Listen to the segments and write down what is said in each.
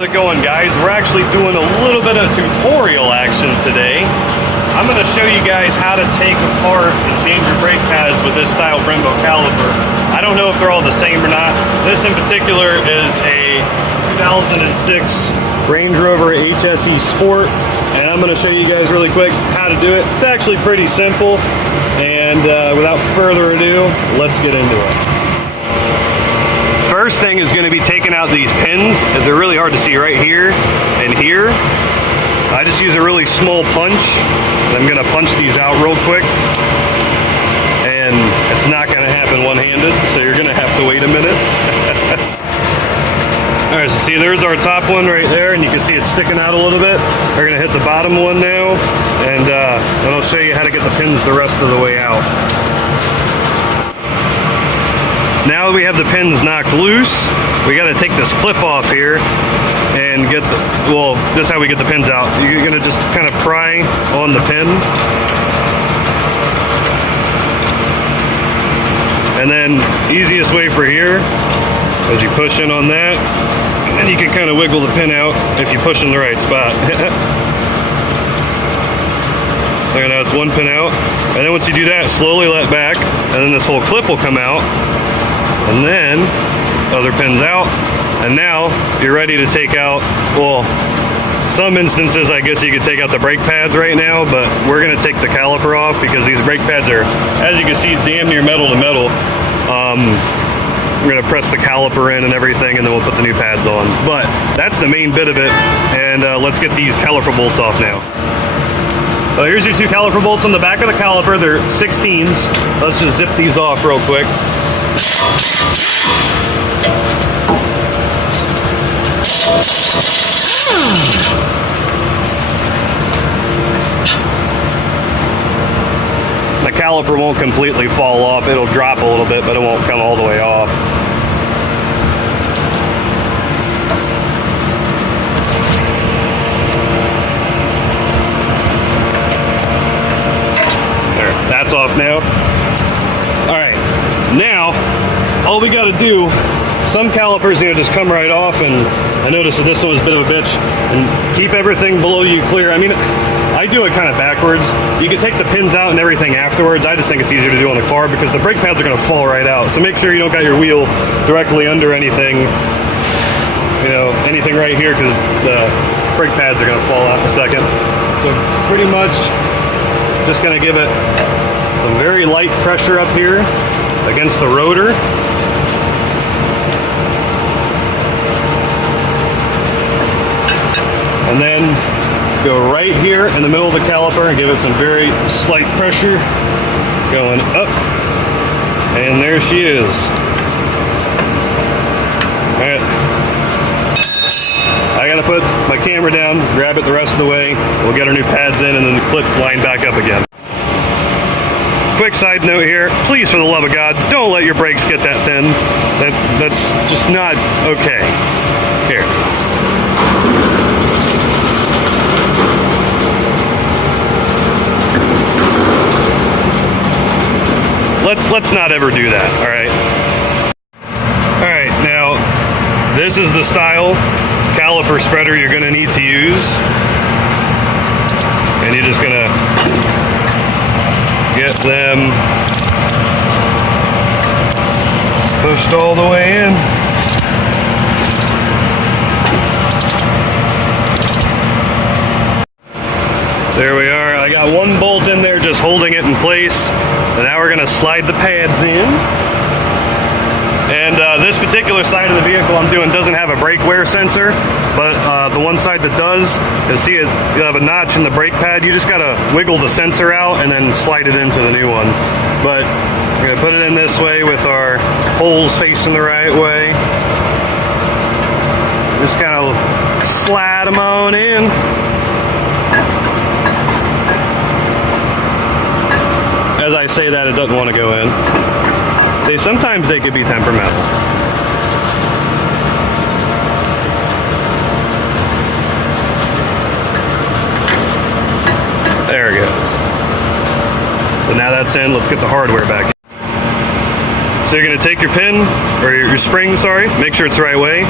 How's it going, guys? We're actually doing a little bit of tutorial action today. I'm going to show you guys how to take apart and change your brake pads with this style Brembo caliper. I don't know if they're all the same or not. This in particular is a 2006 Range Rover HSE Sport, and I'm going to show you guys really quick how to do it. It's actually pretty simple, and without further ado, let's get into it. First thing is going to be taking out these pins. They're really hard to see right here and here. I just use a really small punch. I'm going to punch these out real quick. And it's not going to happen one-handed, so you're going to have to wait a minute. Alright, so see, there's our top one right there, and you can see it sticking out a little bit. We're going to hit the bottom one now, and then I'll show you how to get the pins the rest of the way out. Now that we have the pins knocked loose, we got to take this clip off here and get the, well, this is how we get the pins out. You're going to just kind of pry on the pin. And then easiest way for here is you push in on that, and you can kind of wiggle the pin out if you push in the right spot. There, now it's one pin out. And then once you do that, slowly let back, and then this whole clip will come out. And then other pins out, and now you're ready to take out, well, some instances I guess you could take out the brake pads right now, but we're going to take the caliper off because these brake pads are, as you can see, damn near metal to metal. We're going to press the caliper in and everything, and then we'll put the new pads on. But that's the main bit of it, and let's get these caliper bolts off now. So here's your two caliper bolts on the back of the caliper. They're 16s. Let's just zip these off real quick. The caliper won't completely fall off. It'll drop a little bit, but it won't come all the way off. There, that's off now. All right, now all we got to do, some calipers, just come right off, and I noticed that this one was a bit of a bitch, and keep everything below you clear. I mean, I do it kind of backwards. You can take the pins out and everything afterwards. I just think it's easier to do on the car because the brake pads are going to fall right out. So make sure you don't got your wheel directly under anything, anything right here, because the brake pads are going to fall out in a second. So pretty much just going to give it some very light pressure up here against the rotor. And then go right here in the middle of the caliper and give it some very slight pressure. Going up. And there she is. Alright. I gotta put my camera down, grab it the rest of the way. We'll get our new pads in, and then the clips line back up again. Quick side note here, please, for the love of God, don't let your brakes get that thin. That's just not okay. Here. Let's not ever do that, all right? All right, now, this is the style caliper spreader you're gonna need to use. And you're just gonna get them pushed all the way in. There we are. I got one bolt in there just holding it in place. And now we're going to slide the pads in. And this particular side of the vehicle I'm doing doesn't have a brake wear sensor, but the one side that does, you'll see it, you have a notch in the brake pad. You just got to wiggle the sensor out and then slide it into the new one. But we're going to put it in this way with our holes facing the right way. Just kind of slide them on in. As I say that, it doesn't want to go in. Sometimes they could be temperamental. There it goes. So now that's in, let's get the hardware back in. So you're going to take your pin, or your spring, sorry, make sure it's the right way,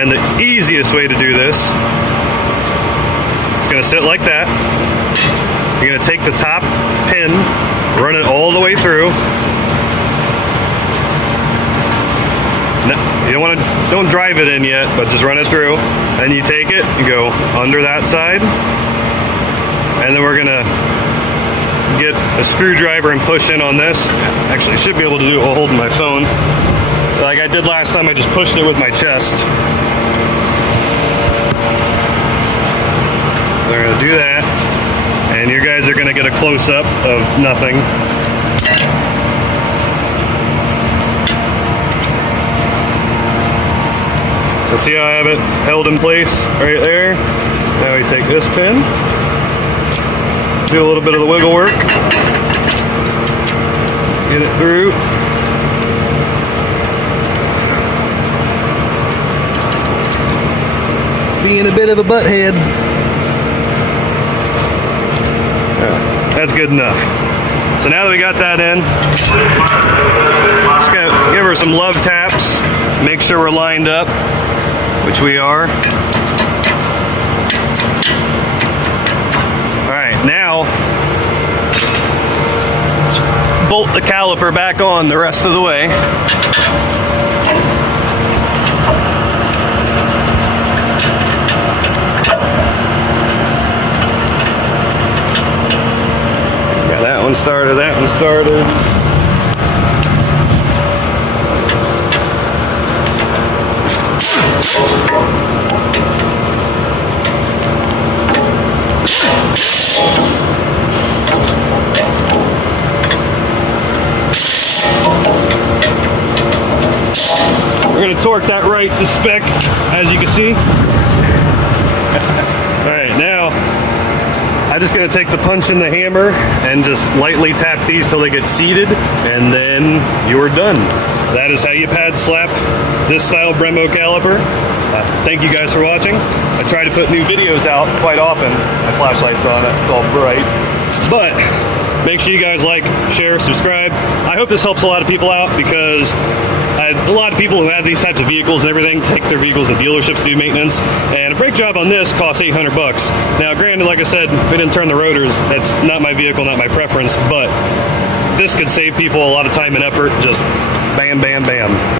And the easiest way to do this, it's gonna sit like that. You're gonna take the top pin, run it all the way through. No, you don't drive it in yet, but just run it through. Then you take it, you go under that side, and then we're gonna get a screwdriver and push in on this. Actually, should be able to do it while holding my phone. Like I did last time, I just pushed it with my chest. We're gonna do that, and you guys are gonna get a close-up of nothing. You'll see how I have it held in place right there. Now we take this pin, do a little bit of the wiggle work, get it through. It's being a bit of a butthead. That's good enough. So now that we got that in, just gonna give her some love taps, make sure we're lined up, which we are. All right, now let's bolt the caliper back on the rest of the way. Got that one started, that one started. We're going to torque that right to spec, as you can see. All right, now I'm just going to take the punch and the hammer and just lightly tap these till they get seated, and then you're done. That is how you pad slap this style Brembo caliper. Thank you guys for watching. I try to put new videos out quite often. My flashlight's on it, it's all bright. But make sure you guys like, share, subscribe. I hope this helps a lot of people out, because a lot of people who have these types of vehicles and everything take their vehicles to dealerships to do maintenance, and a brake job on this costs $800. Now granted, like I said, we didn't turn the rotors. It's not my vehicle, not my preference, but this could save people a lot of time and effort. Just bam, bam, bam.